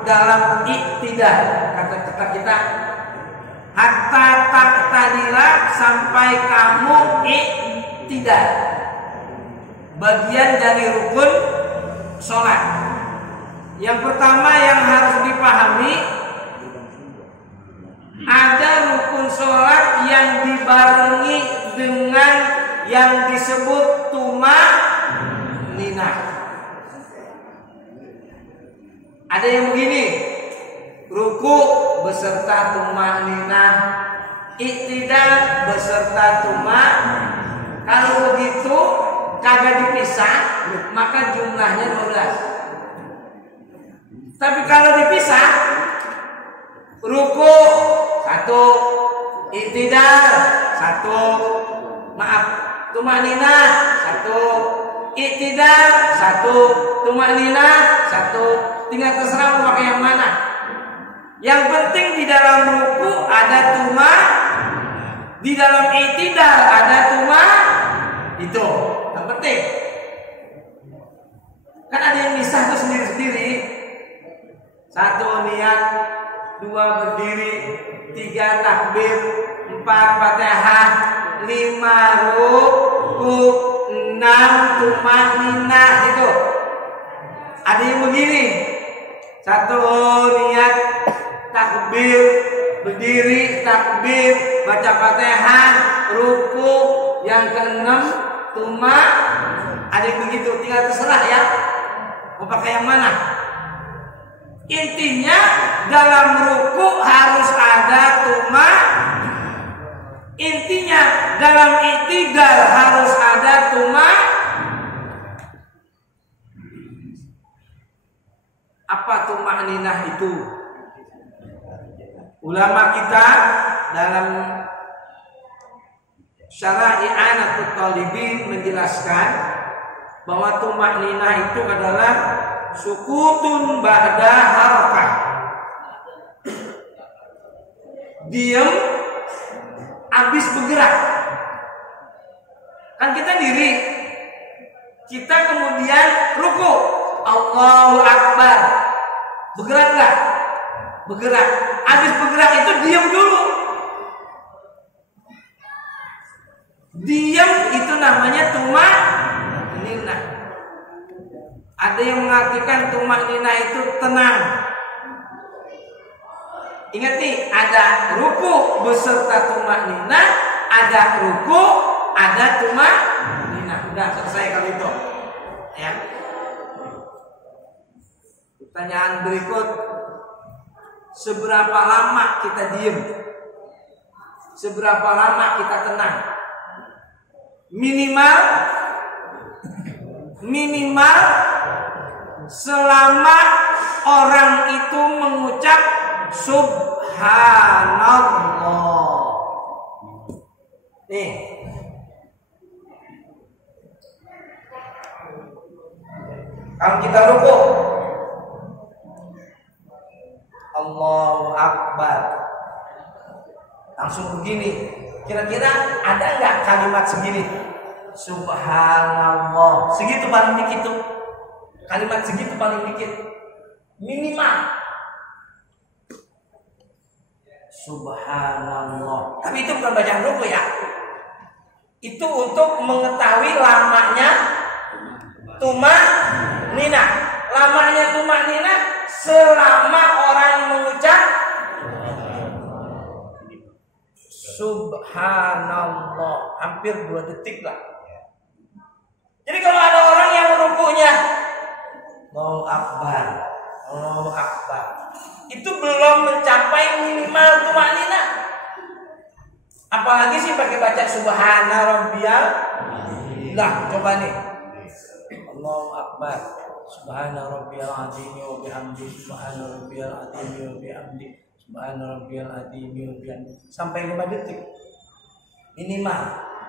dalam iktidal kata kita hatta taqtadila sampai kamu iktidal, bagian dari rukun sholat. Yang pertama yang harus dipahami, ada rukun sholat yang dibarengi dengan yang disebut tumaninah. Ada yang begini, ruku beserta tumaninah, iktidal beserta tumaninah. Kalau begitu kagak dipisah, maka jumlahnya 12. Tapi kalau dipisah, ruku 1, iktidal 1, tumaninah 1, iktidal 1, tumaninah 1. Tinggal terserah mau pakai yang mana. Yang penting di dalam ruku ada tuma, di dalam iktidal ada tuma, itu yang penting. Kan ada yang misah tuh sendiri-sendiri. 1 niat, 2 berdiri, 3 takbir, 4 Fatihah, 5 ruku, 6 tumaninah, itu. Ada yang begini, 1 niat, takbir, berdiri, takbir, baca Fatihah, ruku, yang ke-6 tuma. Ada yang begitu, tinggal terserah ya mau pakai yang mana. Intinya dalam ruku harus ada tuma, intinya dalam iktidal harus ada tuma. Apa tumaninah itu? Ulama kita dalam Syarah I'anatut Talibin menjelaskan bahwa tumaninah itu adalah sukutun ba'da harakah, diam habis bergerak. Kan kita diri, kita kemudian ruku, Allahu Akbar, bergerak nggak? Bergerak. Habis bergerak itu diam dulu. Diam itu namanya tumaninah. Ada yang mengartikan tumaninah itu tenang. Ingat nih, ada ruku beserta tumaninah, ada ruku, ada tumaninah. Udah selesai kalau itu. Ya. Pertanyaan berikut, seberapa lama kita diam? Seberapa lama kita tenang? Minimal selama orang itu mengucap subhanallah. Nih, kalau kita ruku, Allahu Akbar, langsung begini. Kira-kira ada nggak kalimat segini? Subhanallah. Segitu paling dikit tuh. Kalimat segitu paling dikit. Minimal. Subhanallah. Tapi itu bukan bacaan ruku ya. Itu untuk mengetahui lamanya tumaninah. Lamanya tumaninah selama orang mengucap subhanallah, hampir 2 detik lah. Jadi kalau ada orang yang rukunya Allahu Akbar, Allahu Akbar, itu belum mencapai minimal tumaninah. Apalagi sih pakai baca subhana rabbiyal. Lah, coba nih. Allahu Akbar, subhana rabbiyal azim wa bihamdi, subhana rabbiyal azim wa bihamdi, subhana rabbiyal azim wa bihamdi, sampai 5 detik minimal.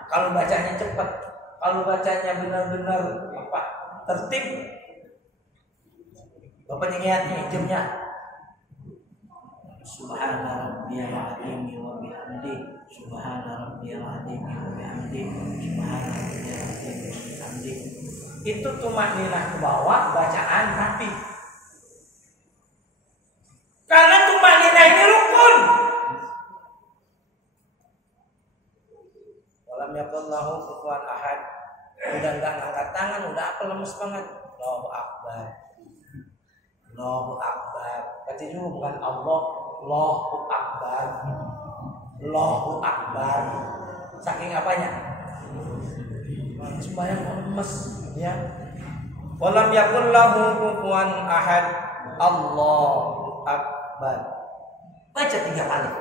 Kalau bacanya cepat, kalau bacanya benar-benar tertib, Bapak ingat nih jamnya. Subhana rabbiyal azim wa bihamdi. Subhana rabbiyal azim wa bihamdi. Subhana rabbiyal azim wa bihamdi. Itu tumakninah ke bawah, bacaan rapi. Karena tumakninah ini rukun. Walam yakullahu kufuwan ahad. Udah enggak ngangkat tangan, udah apa lemes banget. Allahu akbar. Allahu akbar. Baca juga bukan Allah. Allahu akbar. Allahu akbar. Saking apanya? Sembahyang lemes ya. Walam yakul lahu kufuwan ahad. Allahu akbar. Baca 3 kali.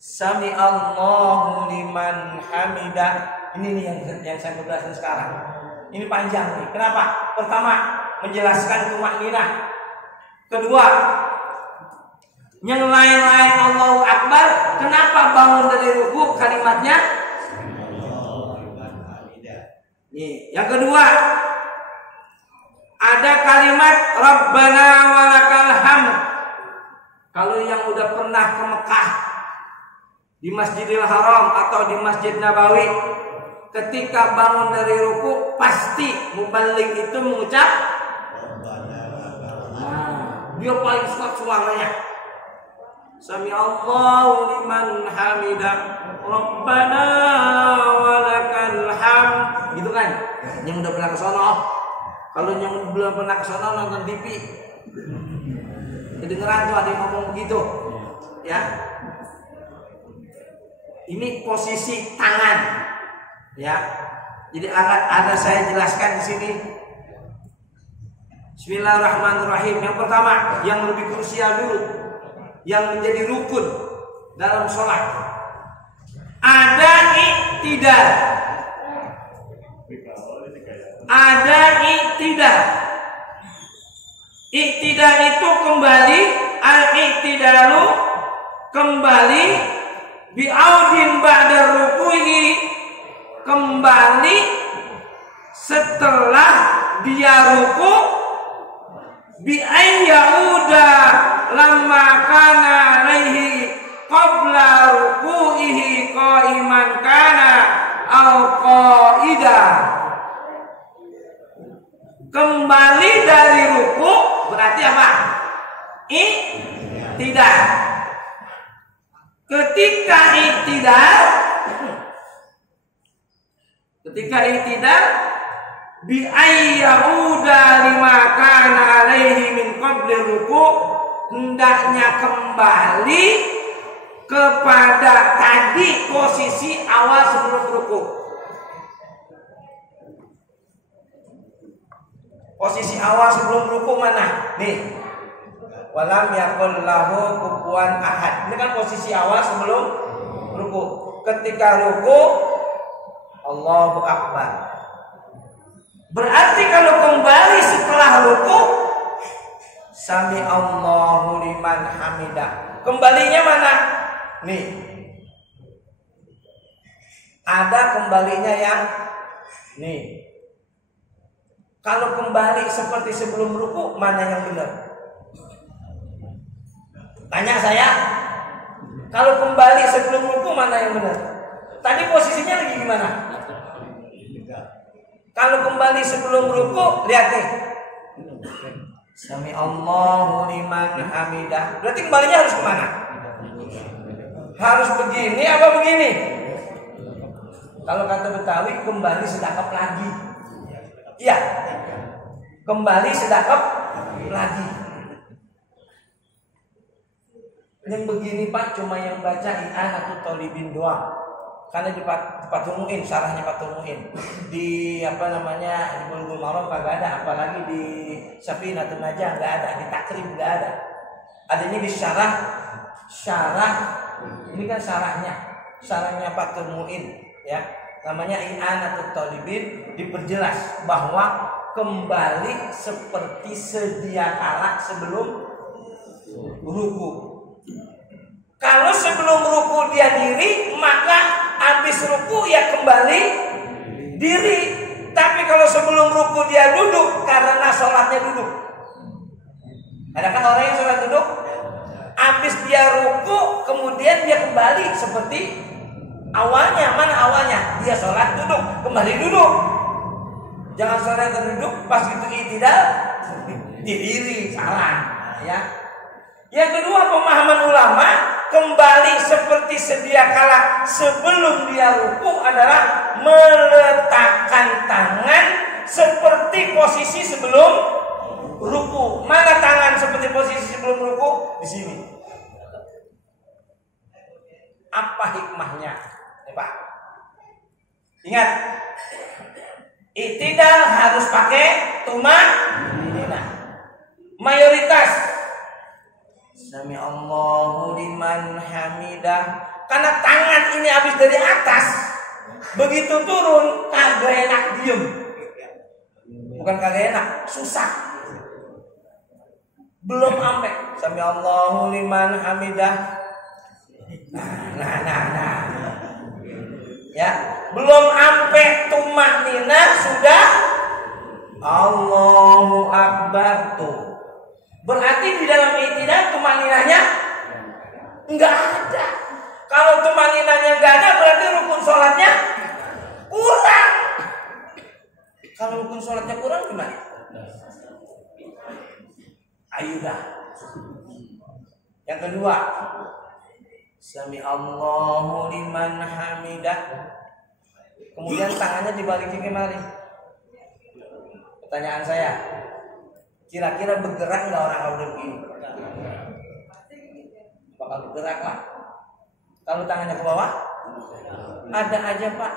Sami Allahu liman hamidah. Ini nih yang saya berjelasin sekarang. Ini panjang nih. Kenapa? Pertama, menjelaskan tumakninah. Kedua, yang lain-lain Allahu Akbar. Kenapa bangun dari ruku kalimatnya? Nih, yang kedua, ada kalimat Rabbana walakal hamd. Kalau yang udah pernah ke Mekah, di Masjidil Haram atau di Masjid Nabawi, ketika bangun dari ruku pasti muballigh itu mengucap dia paling kuat suaranya. Sami Allahu liman hamidah Rabbana walakal hamd. Gitu kan? Yang udah pernah ke sono. Kalau yang belum pernah ke sono nonton TV. Kedengeran tuh ada yang ngomong begitu. Ya. Ini posisi tangan. Ya. Jadi ada saya jelaskan di sini. Bismillahirrahmanirrahim. Yang pertama, yang lebih krusial dulu, yang menjadi rukun dalam sholat, ada iktidal. Ada iktidal. Iktidal itu kembali, al-iktidalu kembali bi'audin ba'da ruku'i, kembali setelah dia ruku, bi'ay ya'uda lamma kana alaihi qabla ruku'ihi qa'iman kana au qa'ida. Kembali dari ruku berarti apa? Iktidal. Ketika iktidal bi ayyauda lima kana alaihi min qabli ruku, hendaknya kembali kepada tadi posisi awal sebelum ruku. Posisi awal sebelum ruku mana? Nih. Walam yakul lahu kufuwan ahad. Ini kan posisi awal sebelum ruku. Ketika ruku Allahu Akbar. Berarti kalau kembali setelah ruku Sami Allahu liman hamidah. Kembalinya mana? Nih. Ada kembalinya yang nih. Kalau kembali seperti sebelum ruku, mana yang benar? Tanya saya. Kalau kembali sebelum ruku, mana yang benar? Tadi posisinya lagi gimana? Kalau kembali sebelum ruku, lihat nih. Sami Allahu liman hamidah. Berarti kembalinya harus kemana? Harus begini apa begini? Kalau kata Betawi, kembali sedekap lagi. Iya. Kembali sedekap lagi. Yang begini Pak cuma yang baca I'anatul Thalibin doang. Karena di Fathul Mu'in, syarahnya Fathul Mu'in. Di apa namanya? Di Bulughul Maram kagak ada, apalagi di Safinatul Najah enggak ada, di Takrib enggak ada. Adanya di syarah ini kan syarahnya Fathul Mu'in ya. Namanya I'anatul Thalibin, diperjelas bahwa kembali seperti sedia kala sebelum ruku. Kalau sebelum ruku dia diri, maka habis ruku ya kembali diri. Tapi kalau sebelum ruku dia duduk karena sholatnya duduk. Ada kan orang yang sholat duduk? Habis dia ruku, kemudian dia kembali seperti awalnya. Mana awalnya? Dia sholat duduk, kembali duduk. Jangan sholat duduk, pas gitu i'tidal diri, salah. Ya. Yang kedua, pemahaman ulama kembali seperti sedia kala sebelum dia ruku adalah meletakkan tangan seperti posisi sebelum ruku. Mana tangan seperti posisi sebelum ruku? Di sini. Apa hikmahnya? Pak. Ingat, i'tidal harus pakai tumaninah. Mayoritas Sami Allahu liman hamidah. Karena tangan ini habis dari atas, begitu turun kagak enak diem. Bukan kagak enak, susah. Belum sampai Sami Allahu liman hamidah. Nah. Ya, belum sampai tumaninah sudah Allahu Akbar tuh. Berarti di dalam i'tidal tumaninahnya enggak ada. Kalau tumaninahnya enggak ada, berarti rukun sholatnya kurang. Kalau rukun sholatnya kurang gimana? Ayo dah. Yang kedua, Sami Allahu liman hamidah. Kemudian tangannya dibalikin kemari. Pertanyaan saya, kira-kira bergerak nggak orang kalau udah begini? Bakal bergerak lah. Kalau tangannya ke bawah, ada aja Pak,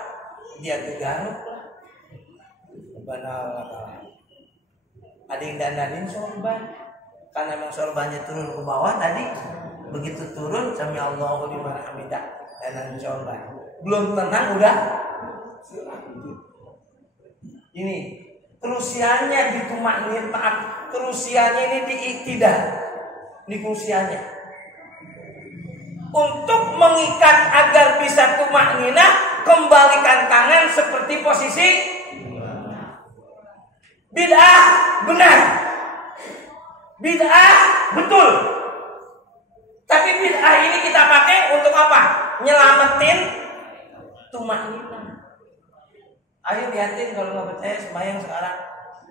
dia kegaruk lah. Subhanallah. Ada yang dandanin sorban, karena memang sorbannya turun ke bawah tadi. Begitu turun, Sami Allahu liman hamidah, dandanin sorban. Belum tenang udah. Ini kerusiannya di tumaknin, maaf, kerusiannya ini di i'tidal. Ini kerusiannya. Untuk mengikat agar bisa tumakninah, kembalikan tangan seperti posisi bid'ah benar. Bid'ah betul. Tapi bid'ah ini kita pakai untuk apa? Nyelamatin tumakninah. Ayo lihatin kalau nggak percaya sembahyang sekarang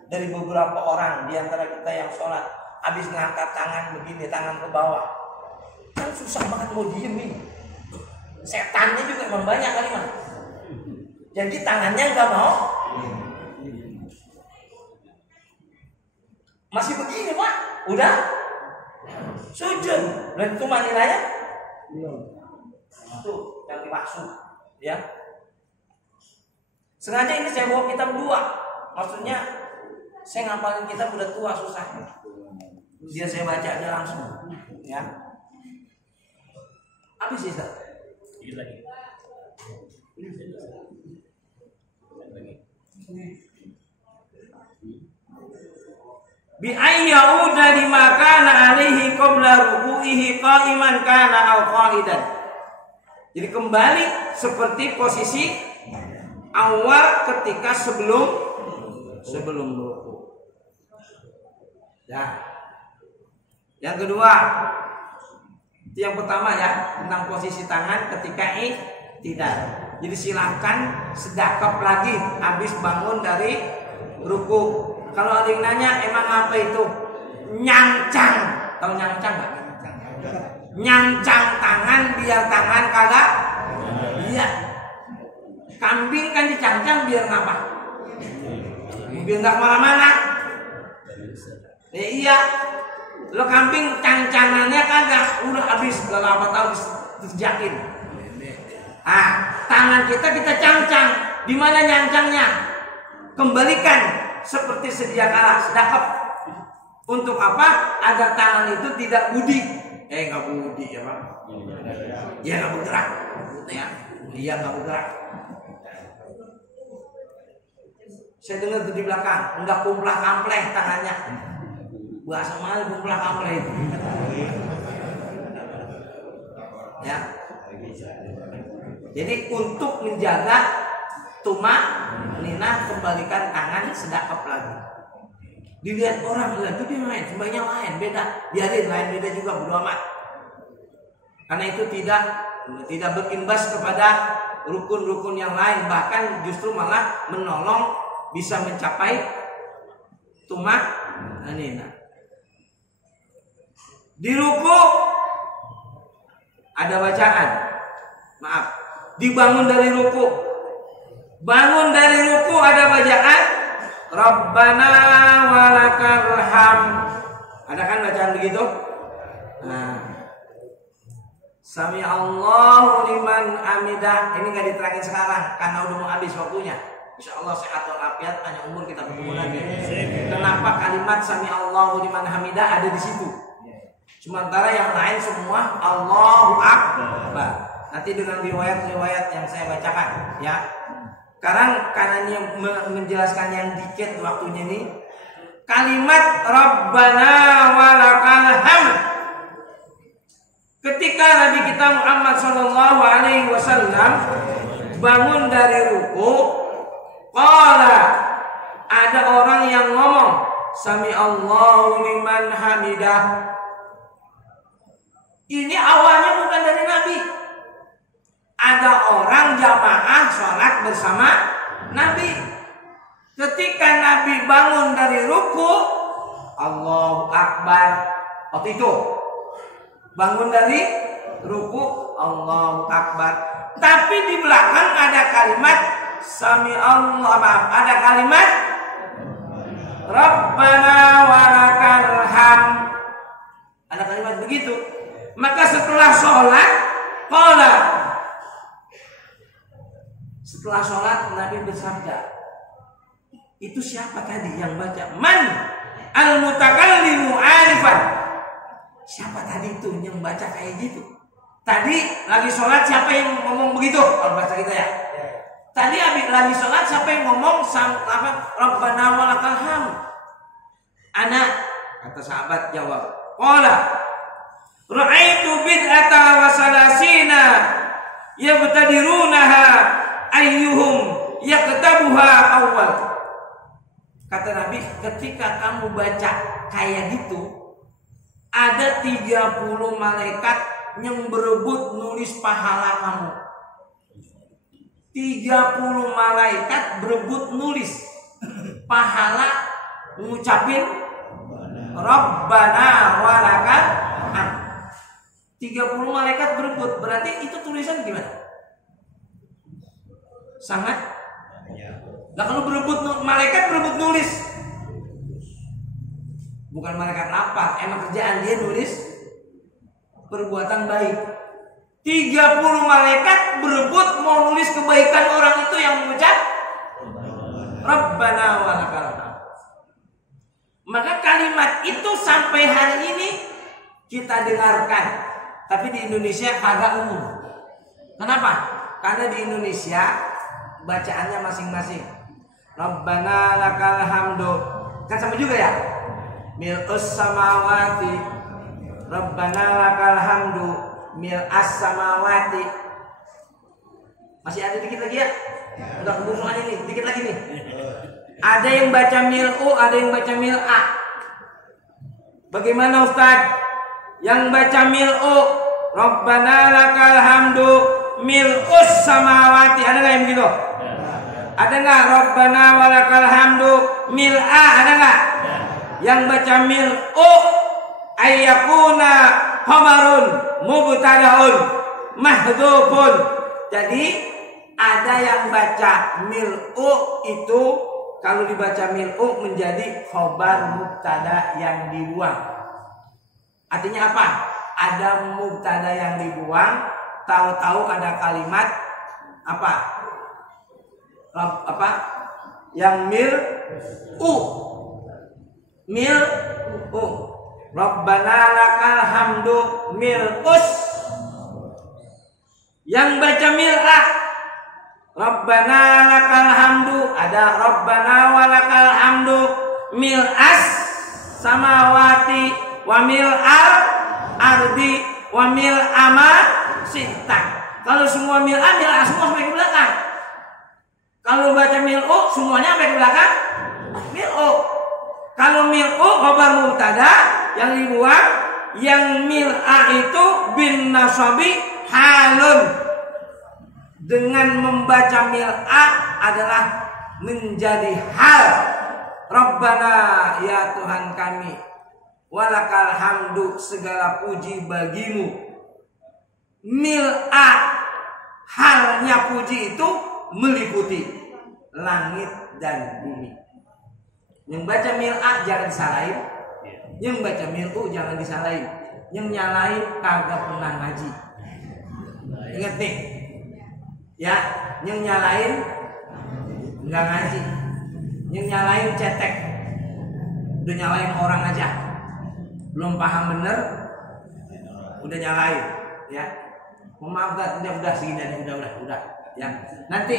dari beberapa orang di antara kita yang sholat habis ngangkat tangan begini, tangan ke bawah, kan susah banget mau diem ini. Setannya juga emang banyak kali mah. Jadi tangannya nggak mau. Masih begini Pak, udah sujud. Berarti tumaninahnya tuh yang dimaksud, ya. Sengaja ini saya bawa kitab 2. Maksudnya saya ngapalin kitab udah tua, susah. Dia saya baca aja langsung, ya. Habis sih, Ustaz. Lagi. Bi ayyauda lima kana alaihi qabla ruku'ihi qa'iman kana aw qa'idan. Jadi kembali seperti posisi awal ketika sebelum ruku. Ya. Yang kedua, itu yang pertama ya, tentang posisi tangan ketika i'tidal. Jadi silakan sedekap lagi habis bangun dari ruku. Kalau ada yang nanya emang apa itu? Nyancang. Tahu nyancang enggak? Nyancang tangan biar tangan kagak. Iya. Kambing kan dicancang biar ngapa? Biar nggak kemana-mana. Iya. Lo kambing cancangannya kagak, udah habis gak apa tahu dijakin. Tangan kita cancang. Di mana nyancangnya? Kembalikan seperti sedia kala sedekap. Untuk apa? Agar tangan itu tidak budi. Nggak budi ya Pak. Ya nggak bergerak. Ya, dia nggak bergerak. Saya dengar tuh di belakang, enggak kumplah kampleh tangannya. Bahasa mana kumplah kampleh itu? Ya. Jadi untuk menjaga tumakninah, kembalikan tangan sedekap lagi. Dilihat orang, itu dia lain, semuanya lain, beda. Biarin lain beda juga, bodo amat. Karena itu tidak berimbas kepada rukun-rukun yang lain, bahkan justru malah menolong bisa mencapai tumaninah. Di ruku ada bacaan. Maaf, dibangun dari ruku. Bangun dari ruku ada bacaan Rabbana walakal hamd. Ada kan bacaan begitu? Nah, Sami Allahu liman hamidah. Ini nggak diterangin sekarang karena udah mau habis waktunya. Insya Allah sehat walafiat, panjang umur, kita bertemu lagi. Kenapa kalimat Sami Allahu liman hamidah ada di situ? Sementara yang lain semua Allahu Akbar. Nanti dengan riwayat-riwayat yang saya bacakan, ya. Sekarang karena ini menjelaskan yang dikit waktunya nih. Kalimat Rabbana walakal hamd. Ketika Nabi kita Muhammad sallallahu alaihi wasallam bangun dari ruku, qala, ada orang yang ngomong Sami Allahu liman hamidah. Ini awalnya bukan dari Nabi. Ada orang jamaah sholat bersama Nabi. Ketika Nabi bangun dari ruku, Allahu Akbar. Waktu itu bangun dari ruku, Allahu Akbar. Tapi di belakang ada kalimat Sami Allah, ada kalimat Rabbana walakal hamd. Ada kalimat begitu. Maka setelah sholat, setelah sholat Nabi bersabda, itu siapa tadi yang baca man al-mutakallimu alifan? Siapa tadi itu yang baca kayak gitu? Tadi lagi sholat siapa yang ngomong begitu? Kalau bahasa kita ya. Tadi lagi sholat siapa yang ngomong Rabbana walakal hamd? Anak, kata sahabat jawab. Qala ra'aitu bid'ata wa salasina yabtadirunaha ayyuhum yaktabuha awal. Kata Nabi, ketika kamu baca kayak gitu, ada 30 malaikat yang berebut nulis pahala kamu. 30 malaikat berebut nulis pahala ngucapin Rabbana walakal hamd. 30 malaikat berebut, berarti itu tulisan gimana? Sangat. Nah kalau malaikat berebut nulis, bukan malaikat lapar, emang kerjaan dia nulis perbuatan baik. 30 malaikat berebut mau nulis kebaikan orang itu yang mengucap Rabbana walakal hamd. Maka kalimat itu sampai hari ini kita dengarkan. Tapi di Indonesia agak umum. Kenapa? Karena di Indonesia bacaannya masing-masing. Rabbana lakal hamdu. Kan sama juga ya? Mil'us samawati. Rabbana lakal hamdu. Mil'as samawati. Masih ada dikit lagi ya? Udah kebusuhan ini, dikit lagi nih. Ada yang baca mil'u, ada yang baca mil'a. Bagaimana Ustaz? Yang baca mil'u, Rabbana lakal hamdu mil'us samawati. Ada nggak yang begitu? Ada nggak? Rabbana walakal hamdu mil'a. Ada nggak? Yang baca mil'u ayyakuna khabarun mubtada'un mahdhufun. Jadi ada yang baca mil'u itu, kalau dibaca mil'u menjadi khobar mubtada yang dibuang. Artinya apa? Ada mubtada yang dibuang, tahu-tahu ada kalimat apa? Yang mil'u. Rabbana lakal hamdu mil'us. Yang baca mil'ah, Rabbana lakal hamdu, ada Rabbana walakal hamdu mil'as samawati wa mil'al ardi wa mil'ama sitah. Kalau semua mil'ah semua sampai ke belakang. Kalau baca mil'u semuanya sampai ke belakang mil'u. Kalau mil'u khabar mubtada yang dibuang, yang mil'ah itu bin nasabi halun. Dengan membaca mil'a adalah menjadi hal. Rabbana ya Tuhan kami, walakal hamdu segala puji bagimu. Mil'a halnya puji itu meliputi langit dan bumi. Yang baca mil'a jangan disalahin, yang baca mil'u jangan disalahin, yang nyalahin kagak pernah ngaji. Ingat nih, ya, yang nyalahin nggak ngaji, yang nyalahin cetek, udah nyalahin orang aja, belum paham bener, udah nyalahin, ya. Maaf udah segini aja, udah, ya. Nanti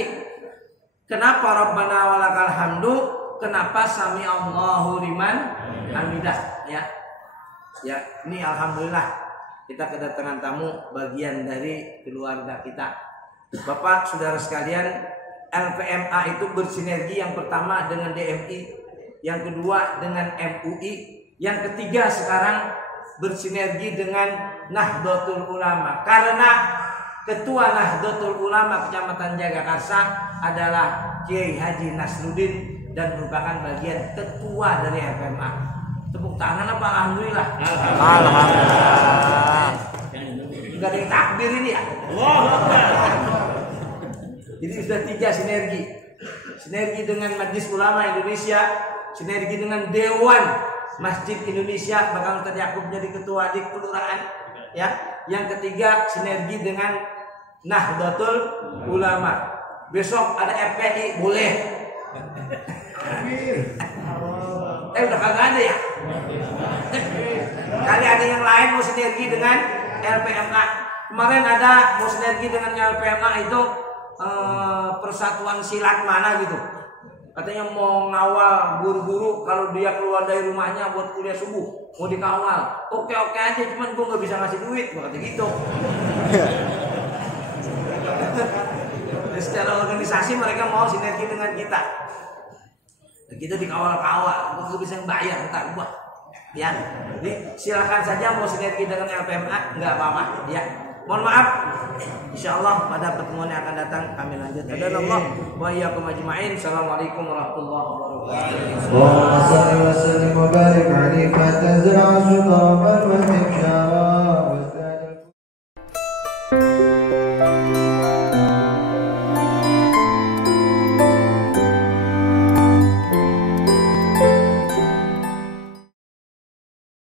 kenapa Rabbana walakal hamdu? Kenapa sami Allahu liman hamidah? Ya, ini alhamdulillah kita kedatangan tamu bagian dari keluarga kita. Bapak, saudara sekalian, LPMA itu bersinergi yang pertama dengan DMI, yang kedua dengan MUI, yang ketiga sekarang bersinergi dengan Nahdlatul Ulama. Karena Ketua Nahdlatul Ulama Kecamatan Jagakarsa adalah Kiai Haji Nasruddin dan merupakan bagian ketua dari LPMA. Tepuk tangan apa alhamdulillah? Alhamdulillah. Enggak ada yang takbir ini ya? Jadi sudah 3 sinergi. Sinergi dengan Majelis Ulama Indonesia, sinergi dengan Dewan Masjid Indonesia, bakal Ustaz Yakub jadi ketua di kelurahan, ya. Yang ketiga sinergi dengan Nahdlatul Ulama. Besok ada FPI boleh. Udah kagak ada ya? Kali ada yang lain mau sinergi dengan LPMA. Kemarin ada mau sinergi dengan LPMA itu persatuan silat mana gitu. Katanya mau ngawal guru-guru kalau dia keluar dari rumahnya buat kuliah subuh, mau dikawal. Oke aja, cuman gue nggak bisa ngasih duit, gue kata gitu. Secara organisasi mereka mau sinergi dengan kita. Kita dikawal-kawal, gue bisa bayar entar gue. Ya, jadi silakan saja mau sinergi dengan LPMA, nggak apa-apa. Ya, mohon maaf. Insyaallah pada pertemuan yang akan datang kami lanjut. Adallah wa iyyakum ajma'in. Assalamualaikum warahmatullahi wabarakatuh. Allahumma shalli wa sallim wa barik 'alaihi fa tazra'a